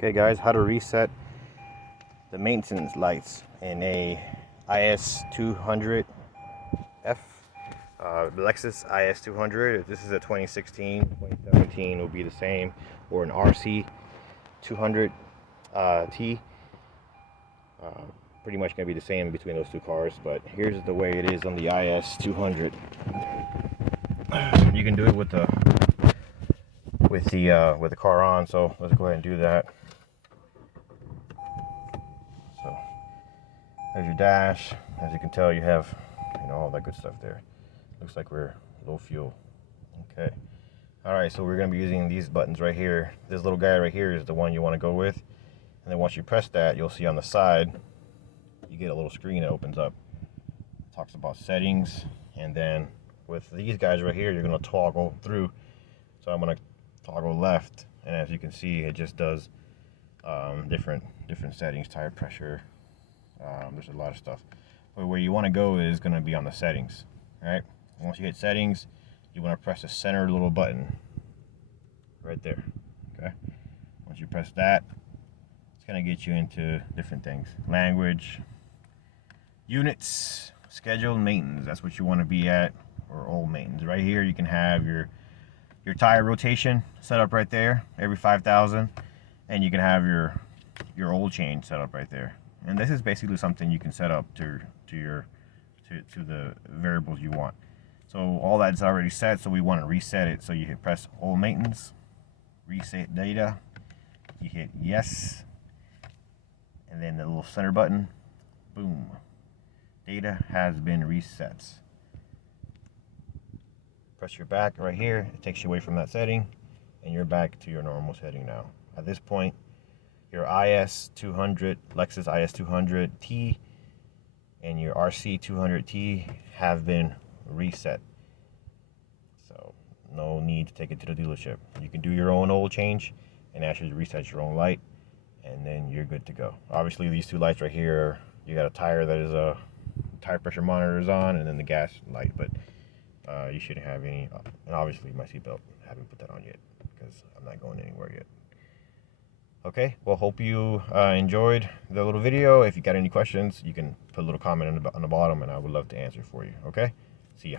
Okay guys, how to reset the maintenance lights in a is200F, Lexus is200. If this is a 2016, 2017 will be the same, or an rc200t. Pretty much gonna be the same between those two cars, but here's the way it is on the is200. You can do it with the car on, so let's go ahead and do that. So there's your dash. As you can tell, you have all that good stuff there. Looks like we're low fuel. Okay, all right, so we're going to be using these buttons right here. This little guy right here is the one you want to go with, and then once you press that, you'll see on the side you get a little screen that opens up. It talks about settings, and then with these guys right here, you're going to toggle through. So I'm going to toggle left, and as you can see, it just does different settings, tire pressure. There's a lot of stuff, but where you want to go is going to be on the settings. All right, once you hit settings, you want to press the center little button right there. Okay, once you press that, it's going to get you into different things: language, units, scheduled maintenance. That's what you want to be at, or old maintenance. Right here you can have your tire rotation set up right there every 5,000, and you can have your oil change set up right there. And this is basically something you can set up to the variables you want. So all that's already set, so we want to reset it. So you hit press oil maintenance, reset data, you hit yes, and then the little center button, boom, data has been reset. Press your back right here, it takes you away from that setting, and you're back to your normal setting now. At this point, your is200, Lexus is200t, and your rc200t have been reset. So no need to take it to the dealership. You can do your own oil change and actually reset your own light, and then you're good to go. Obviously, these two lights right here, you got a tire that is a tire pressure monitor is on, and then the gas light, but you shouldn't have any. And obviously my seatbelt, I haven't put that on yet because I'm not going anywhere yet. Okay, well, hope you enjoyed the little video. If you got any questions, you can put a little comment on the bottom, and I would love to answer for you. Okay, see ya.